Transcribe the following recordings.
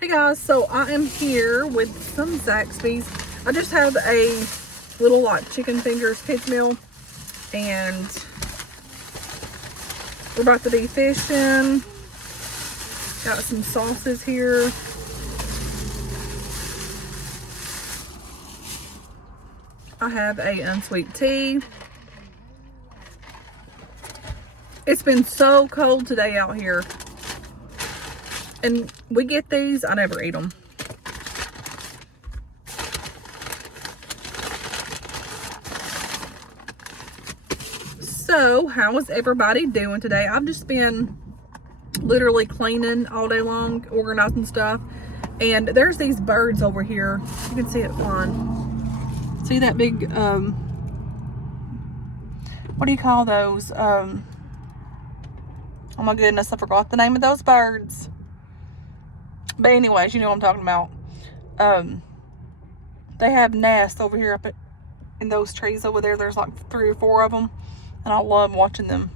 Hey guys, so I am here with some Zaxby's. I just have a little like chicken fingers kids meal, and we're about to be fishing. Got some sauces here. I have a unsweet tea. It's been so cold today out here. And we get these, I never eat them. So, how is everybody doing today? I've just been literally cleaning all day long, organizing stuff. And there's these birds over here. You can see it flying. See that big, what do you call those? Oh my goodness, I forgot the name of those birds. But anyways, you know what I'm talking about. They have nests over here up in those trees over there. There's like 3 or 4 of them. And I love watching them.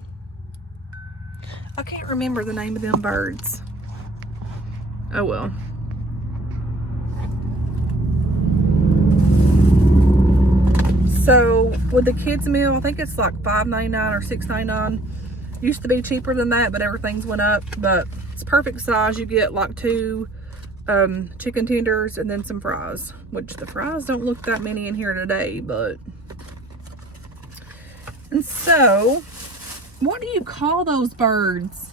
I can't remember the name of them birds. Oh well. So with the kids meal, I think it's like $5.99 or $6.99. Used to be cheaper than that, but everything's went up. But it's perfect size. You get like 2 chicken tenders and then some fries, which the fries don't look that many in here today, but. And so, what do you call those birds?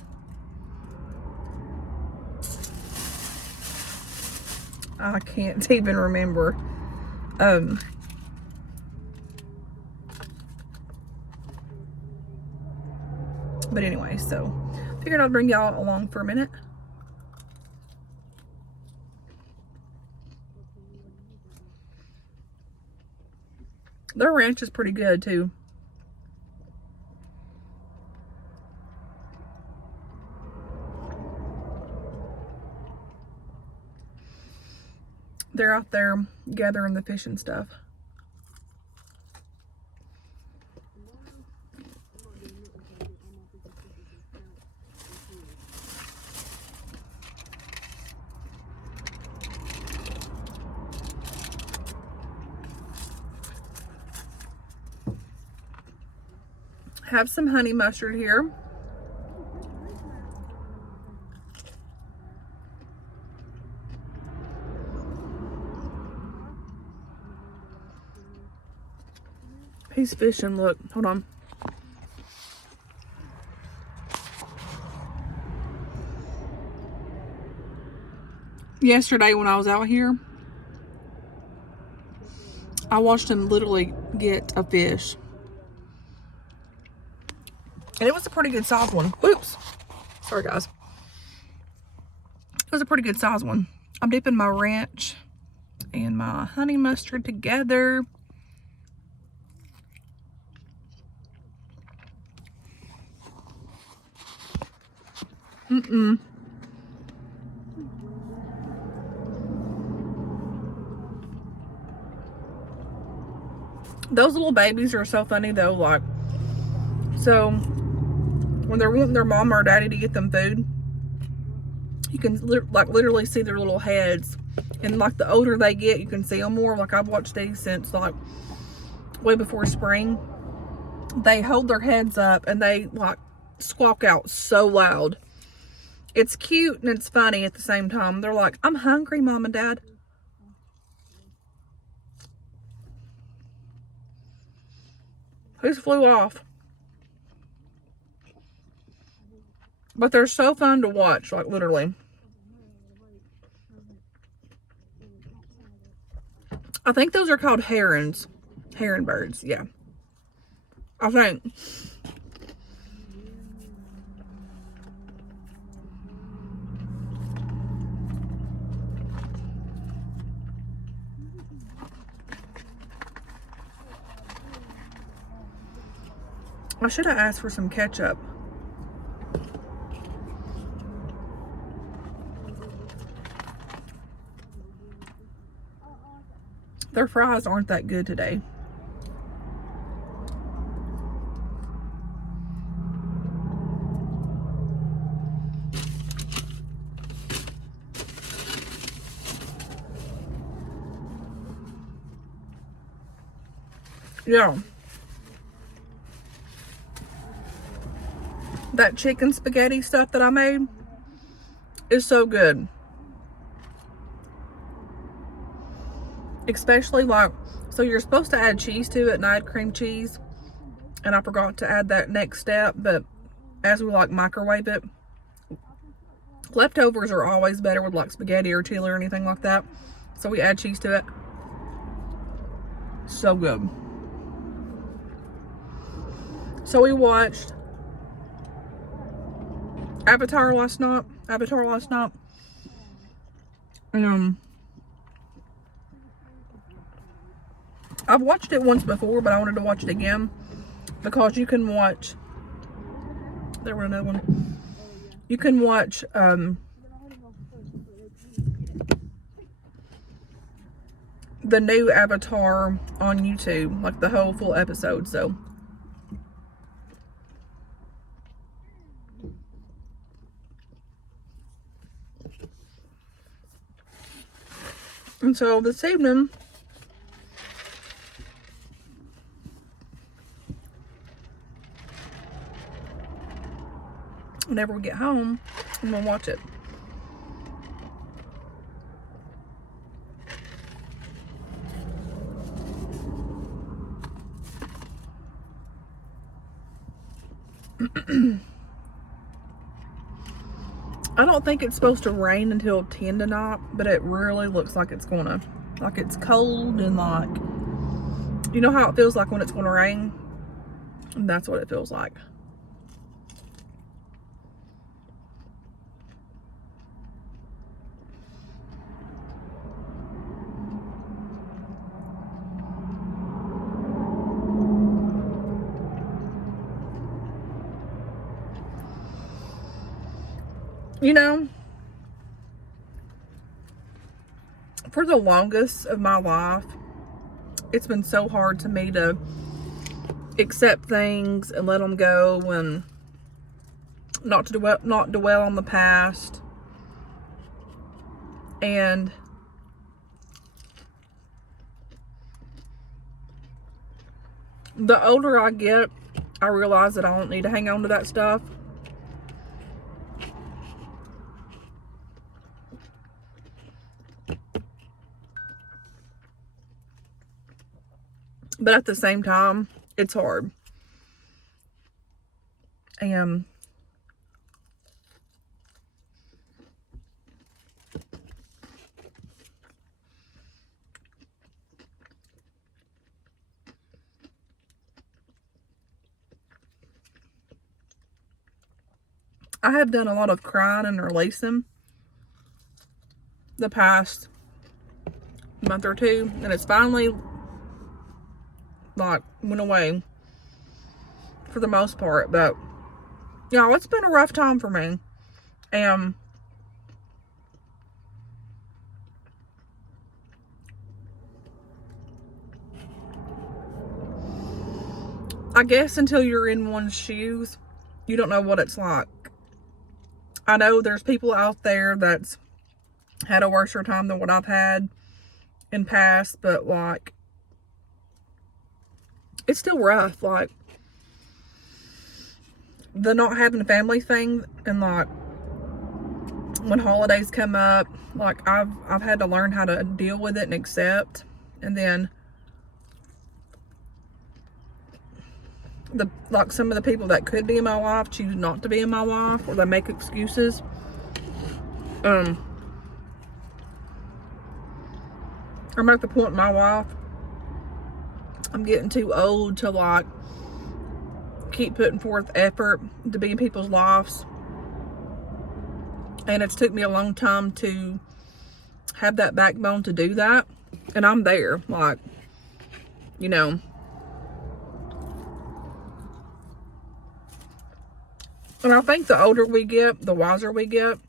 I can't even remember. But anyway, so figured I'd bring y'all along for a minute. Their ranch is pretty good too. They're out there gathering the fish and stuff. Have some honey mustard here. He's fishing, look, hold on. Yesterday when I was out here, I watched him literally get a fish. And it was a pretty good size one. Oops. Sorry, guys. It was a pretty good size one. I'm dipping my ranch and my honey mustard together. Those little babies are so funny though. Like, so when they're wanting their mom or daddy to get them food, you can like literally see their little heads. And like the older they get, you can see them more. Like I've watched these since like way before spring. They hold their heads up and they like squawk out so loud. It's cute and it's funny at the same time. They're like, I'm hungry, Mom and Dad. Who's flew off? But they're so fun to watch, like literally. I think those are called herons. Heron birds, yeah. I think. I should have asked for some ketchup. Their fries aren't that good today. Yeah. That chicken spaghetti stuff that I made is so good. Especially like, so you're supposed to add cheese to it, and I had cream cheese. And I forgot to add that next step, but as we like microwave it, leftovers are always better with like spaghetti or chili or anything like that. So we add cheese to it. So good. So we watched Avatar last night. I've watched it once before, but I wanted to watch it again because you can watch. There was another one. You can watch the new Avatar on YouTube, like the whole full episode. So and so this evening, whenever we get home, I'm gonna watch it. I don't think it's supposed to rain until 10 tonight, but it really looks like it's gonna. Like it's cold and like, you know how it feels like when it's gonna rain? And that's what it feels like. You know, for the longest of my life, it's been so hard to me to accept things and let them go and not dwell on the past. And the older I get, I realize that I don't need to hang on to that stuff. But at the same time, it's hard. And I have done a lot of crying and releasing the past month or two, and it's finally like went away for the most part. But you know, it's been a rough time for me, and I guess until you're in one's shoes, you don't know what it's like. I know there's people out there that's had a worse time than what I've had in past, but like, it's still rough. Like, the not having a family thing, and like when holidays come up, like I've had to learn how to deal with it and accept. And then like some of the people that could be in my life choose not to be in my life, or they make excuses. I'm at the point in my life, I'm getting too old to like keep putting forth effort to be in people's lives. And it's took me a long time to have that backbone to do that. And I'm there, like, you know. And I think the older we get, the wiser we get.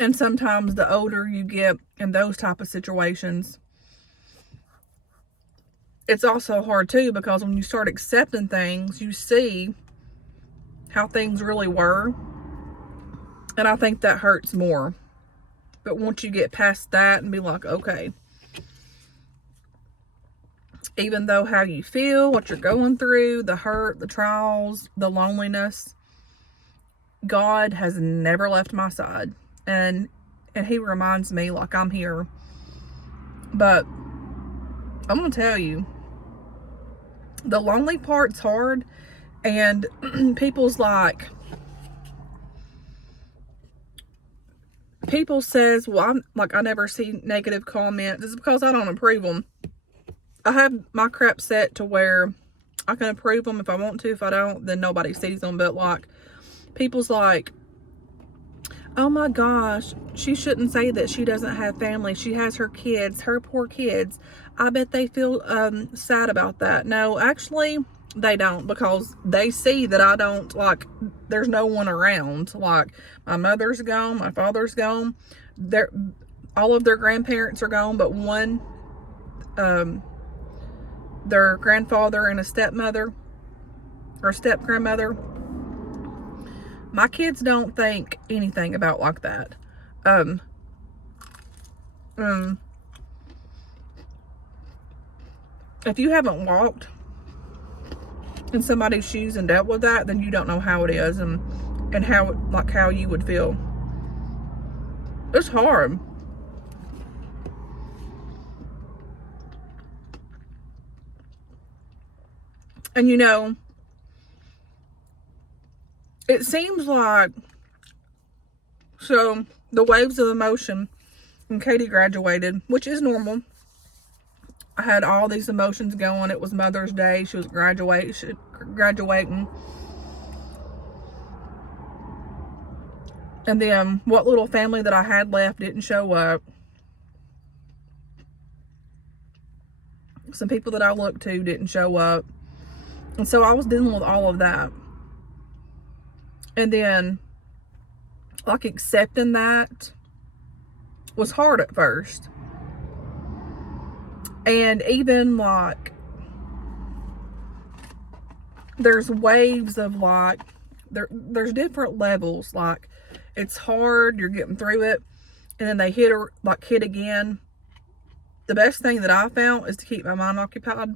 And sometimes the older you get in those type of situations, it's also hard too, because when you start accepting things, you see how things really were. And I think that hurts more. But once you get past that and be like, okay, even though how you feel, what you're going through, the hurt, the trials, the loneliness, God has never left my side. And he reminds me like I'm here. But I'm going to tell you, the lonely part's hard. And people's like, people says, well, I'm like, I never see negative comments. It's because I don't approve them. I have my crap set to where I can approve them if I want to. If I don't, then nobody sees them. But like, people's like, oh my gosh, she shouldn't say that she doesn't have family. She has her kids, her poor kids. I bet they feel sad about that. No, actually, they don't, because they see that I don't, like, there's no one around. Like, my mother's gone, my father's gone. All of their grandparents are gone, but one, their grandfather and a stepmother or step grandmother. My kids don't think anything about like that. If you haven't walked in somebody's shoes and dealt with that, then you don't know how it is and how you would feel. It's hard. And you know, it seems like, so the waves of emotion, when Katie graduated, which is normal. I had all these emotions going. It was Mother's Day. She was graduating. And then what little family that I had left didn't show up. Some people that I looked to didn't show up. And so I was dealing with all of that. And then, like, accepting that was hard at first. And even, like, there's waves of, like, there's different levels. Like, it's hard, you're getting through it, and then they hit again. The best thing that I found is to keep my mind occupied.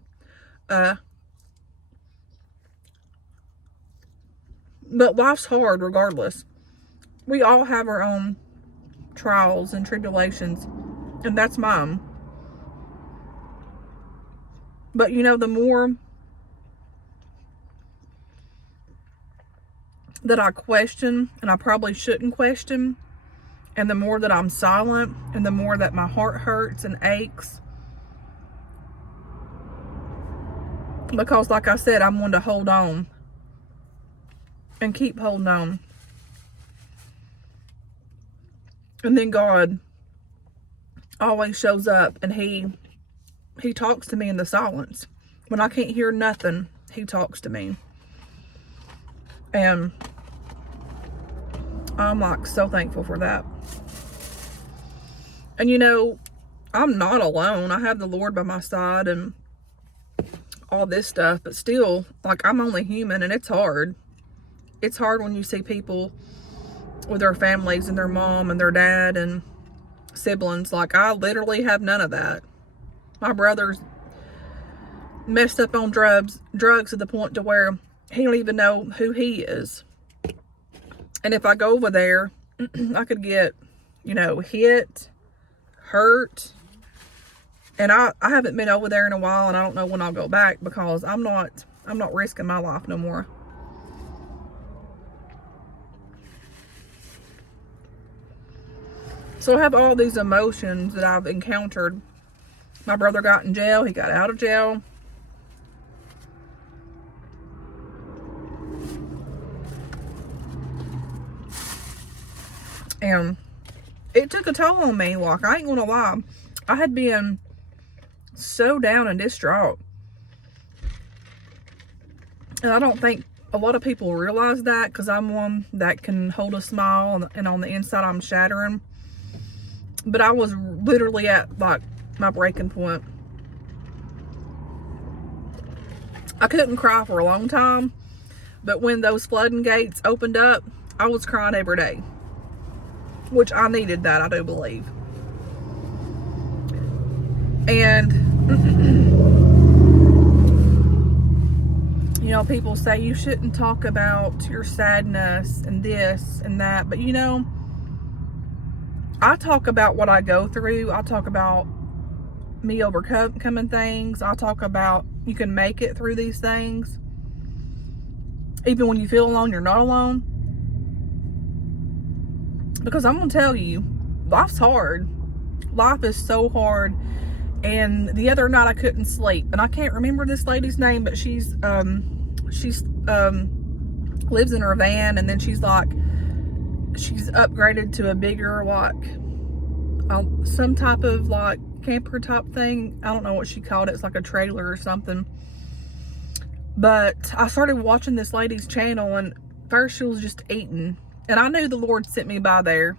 But life's hard regardless. We all have our own trials and tribulations, and that's mine. But you know, the more that I question, and I probably shouldn't question, and the more that I'm silent, and the more that my heart hurts and aches, because like I said, I'm one to hold on and keep holding on. And then God always shows up, and he talks to me in the silence. When I can't hear nothing, he talks to me. And I'm like so thankful for that. And you know, I'm not alone. I have the Lord by my side and all this stuff, but still, like, I'm only human, and it's hard. It's hard when you see people with their families and their mom and their dad and siblings. Like, I literally have none of that. My brother's messed up on drugs to the point to where he don't even know who he is. And if I go over there, I could get, you know, hit, hurt. And I haven't been over there in a while, and I don't know when I'll go back, because I'm not risking my life no more. So I have all these emotions that I've encountered. My brother got in jail. He got out of jail. And it took a toll on me. Like, I ain't gonna lie. I had been so down and distraught. And I don't think a lot of people realize that, because I'm one that can hold a smile, and on the inside I'm shattering. But I was literally at, like, my breaking point. I couldn't cry for a long time, but when those flooding gates opened up, I was crying every day. which I needed that, I do believe. And you know, people say you shouldn't talk about your sadness and this and that, but you know, I talk about what I go through. I talk about me overcoming things. I talk about you can make it through these things. Even when you feel alone, you're not alone. Because I'm going to tell you, life's hard. Life is so hard. And the other night I couldn't sleep. And I can't remember this lady's name, but she's lives in her van, and then she's upgraded to a bigger, like, some type of like camper type thing. I don't know what she called it. It's like a trailer or something. But I started watching this lady's channel, and first she was just eating. And I knew the Lord sent me by there.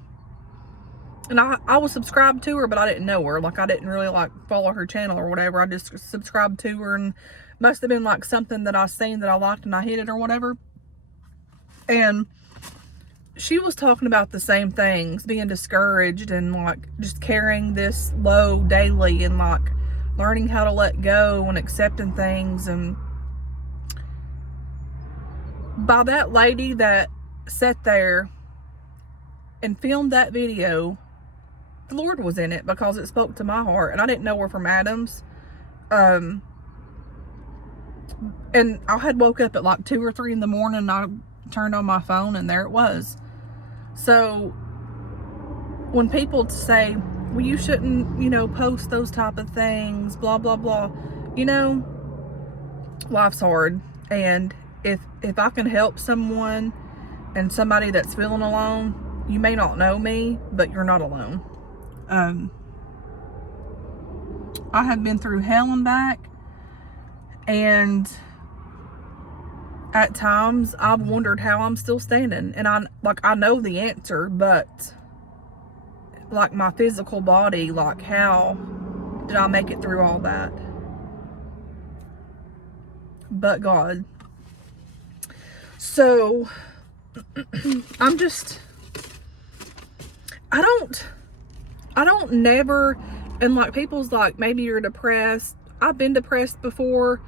And I was subscribed to her, but I didn't know her. Like, I didn't really like follow her channel or whatever. I just subscribed to her, and must have been like something that I seen that I liked and I hit it or whatever. And she was talking about the same things, being discouraged and like just carrying this load daily, and like learning how to let go and accepting things. And by that lady that sat there and filmed that video, the Lord was in it, because it spoke to my heart. And I didn't know her from Adam's. And I had woke up at like 2 or 3 in the morning, and I turned on my phone, and there it was. So when people say, well, you shouldn't, you know, post those type of things, blah, blah, blah, you know, life's hard. And if I can help someone, and somebody that's feeling alone, you may not know me, but you're not alone. I have been through hell and back, and at times I've wondered how I'm still standing. And I know the answer, but like my physical body, like, how did I make it through all that? But God. So I don't never, and like people's like, maybe you're depressed. I've been depressed before,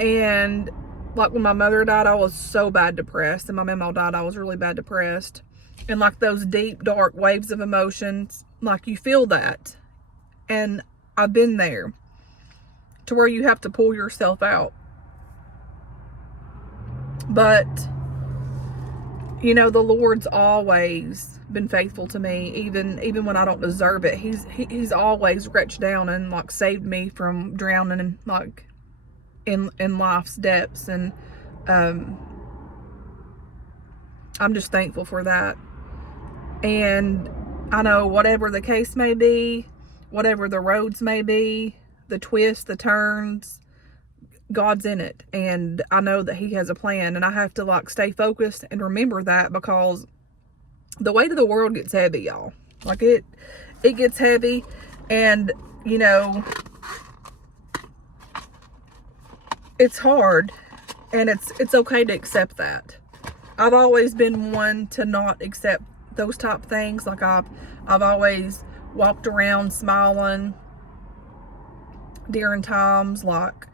and like when my mother died, I was so bad depressed, and my mama died, I was really bad depressed. And like those deep, dark waves of emotions, like you feel that. And I've been there to where you have to pull yourself out. But, you know, the Lord's always been faithful to me, even when I don't deserve it. He's always reached down and like saved me from drowning in like in life's depths. And I'm just thankful for that. And I know whatever the case may be, whatever the roads may be, the twists, the turns, God's in it. And I know that He has a plan, and I have to like stay focused and remember that, because the weight of the world gets heavy, y'all. Like it gets heavy. And you know, it's hard, and it's okay to accept that. I've always been one to not accept those type things. Like I've always walked around smiling during times, like,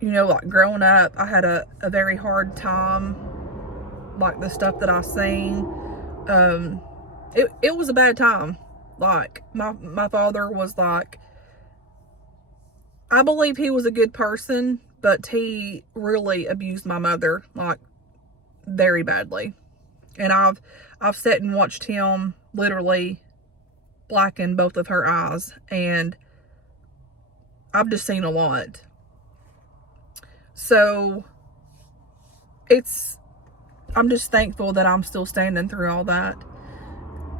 you know, like growing up, I had a very hard time, like the stuff that I seen. It was a bad time. Like my father was like, I believe he was a good person, but he really abused my mother, like, very badly. And I've sat and watched him literally blacken both of her eyes, and I've just seen a lot. So I'm just thankful that I'm still standing through all that.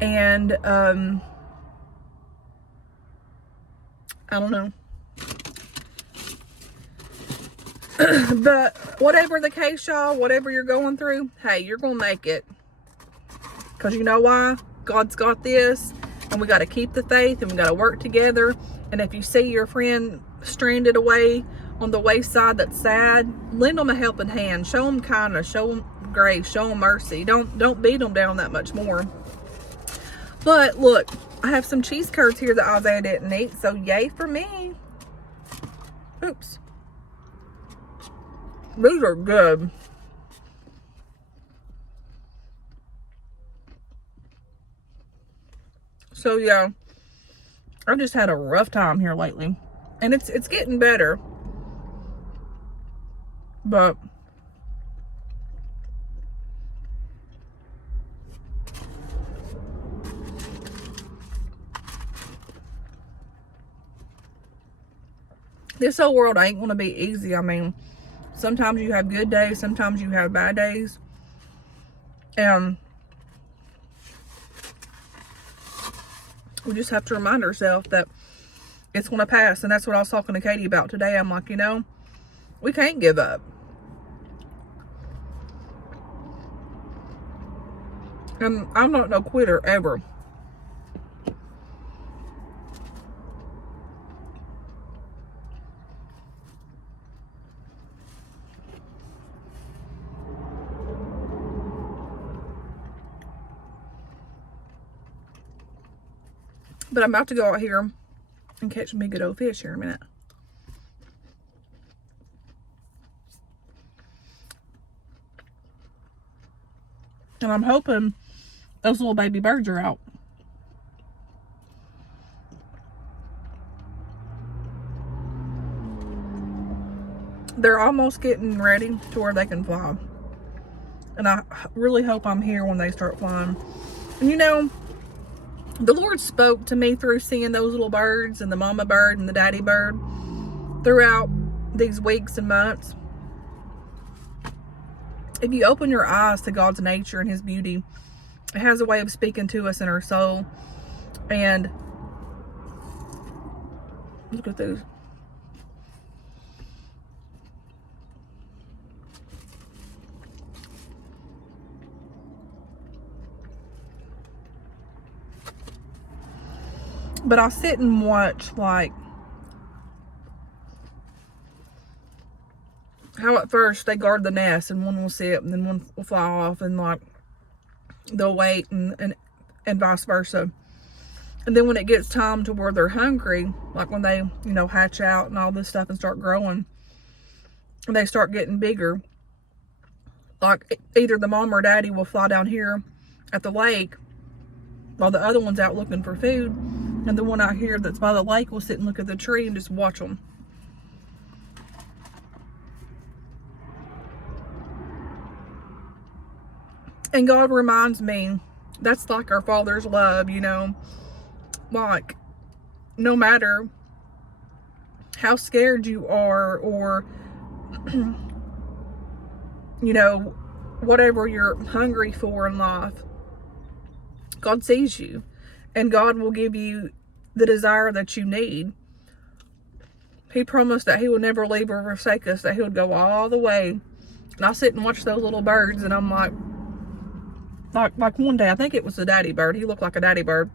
And I don't know. But whatever the case, y'all, whatever you're going through, hey, you're going to make it. Because you know why? God's got this. And we got to keep the faith, and we got to work together. And if you see your friend stranded away on the wayside that's sad, lend them a helping hand. Show them kindness. Show them grace. Show them mercy. Don't beat them down that much more. But look, I have some cheese curds here that Isaiah didn't eat, so yay for me. Oops. These are good. So yeah, I've just had a rough time here lately. And it's getting better. But this whole world ain't gonna be easy. I mean, sometimes you have good days, sometimes you have bad days. And we just have to remind ourselves that it's going to pass. And that's what I was talking to Katie about today. I'm like, you know, we can't give up. And I'm not no quitter ever. But I'm about to go out here and catch me good old fish here in a minute. And I'm hoping those little baby birds are out. They're almost getting ready to where they can fly. And I really hope I'm here when they start flying. And you know, the Lord spoke to me through seeing those little birds and the mama bird and the daddy bird throughout these weeks and months. If you open your eyes to God's nature and His beauty, it has a way of speaking to us in our soul. And look at those. But I'll sit and watch, like, how at first they guard the nest and one will sit and then one will fly off, and like they'll wait and vice versa. And then when it gets time to where they're hungry, like when they, you know, hatch out and all this stuff and start growing and they start getting bigger, like either the mom or daddy will fly down here at the lake while the other one's out looking for food. And the one out here that's by the lake will sit and look at the tree and just watch them. And God reminds me, that's like our Father's love, you know. Like, no matter how scared you are or, you know, whatever you're hungry for in life, God sees you. And God will give you the desire that you need. He promised that He would never leave or forsake us, that He would go all the way. And I sit and watch those little birds, and I'm like one day, I think it was the daddy bird. He looked like a daddy bird.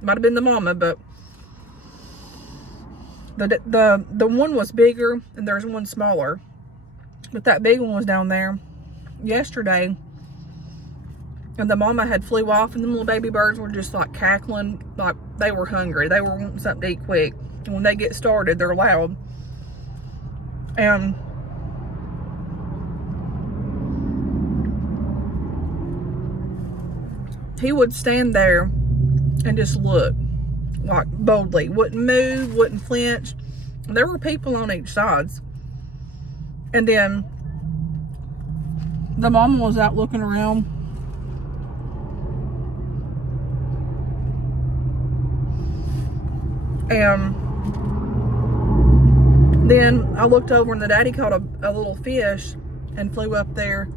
Might have been the mama, but the one was bigger, and there's one smaller. But that big one was down there yesterday. And the mama had flew off, and the little baby birds were just like cackling, like they were hungry. They were wanting something to eat quick. And when they get started, they're loud. And he would stand there and just look, like boldly. Wouldn't move, wouldn't flinch. And there were people on each side. And then the mama was out looking around. And then I looked over and the daddy caught a little fish and flew up there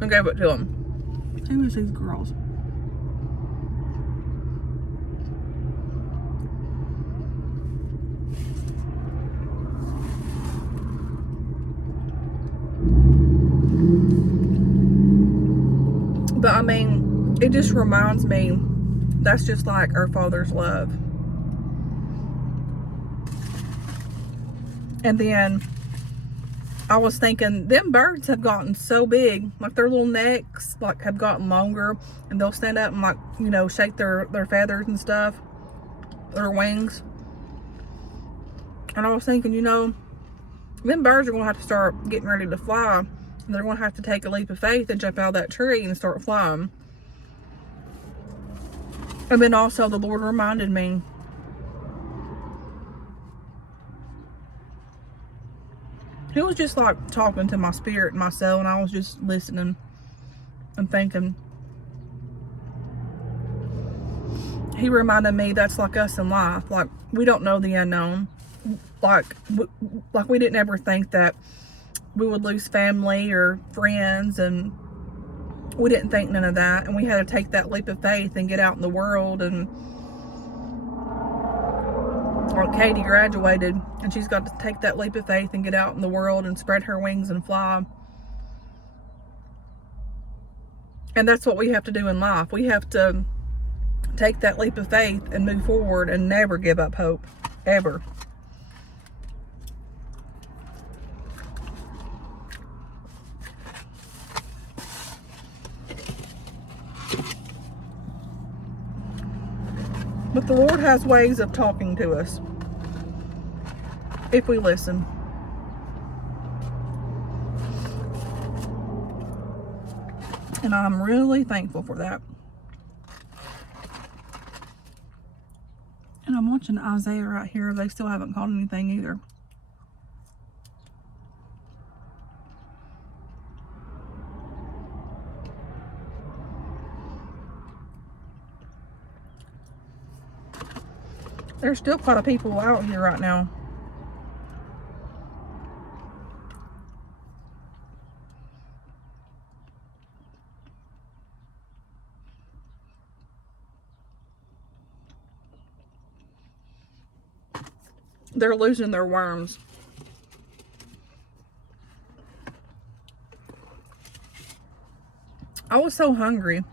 and gave it to him. Who is these girls? But I mean, it just reminds me, that's just like our Father's love. And then I was thinking, them birds have gotten so big, like their little necks like have gotten longer, and they'll stand up and like, you know, shake their feathers and stuff, their wings. And I was thinking, you know, them birds are going to have to start getting ready to fly, and they're going to have to take a leap of faith and jump out of that tree and start flying. And then also the Lord reminded me, He was just like talking to my spirit and my soul, and I was just listening and thinking. He reminded me that's like us in life. Like, we don't know the unknown. Like we didn't ever think that we would lose family or friends, and we didn't think none of that. And we had to take that leap of faith and get out in the world. And like Katie graduated, and she's got to take that leap of faith and get out in the world and spread her wings and fly. And that's what we have to do in life. We have to take that leap of faith and move forward and never give up hope, ever. But the Lord has ways of talking to us if we listen. And I'm really thankful for that. And I'm watching Isaiah right here. They still haven't caught anything either. There's still quite a people out here right now. They're losing their worms. I was so hungry.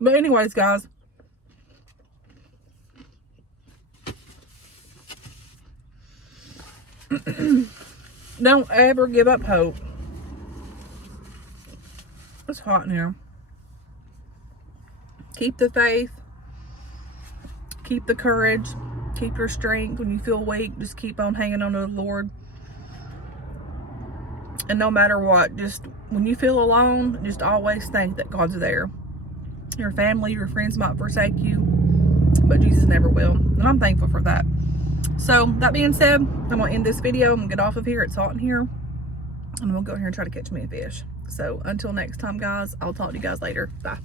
But anyways, guys, don't ever give up hope. It's hot in here. Keep the faith. Keep the courage. Keep your strength. When you feel weak, just keep on hanging on to the Lord. And no matter what, just when you feel alone, just always think that God's there. Your family, your friends might forsake you, but Jesus never will. And I'm thankful for that. So, that being said, I'm going to end this video. I'm going to get off of here. It's hot in here. And I'm going to go here and try to catch me a fish. So, until next time, guys, I'll talk to you guys later. Bye.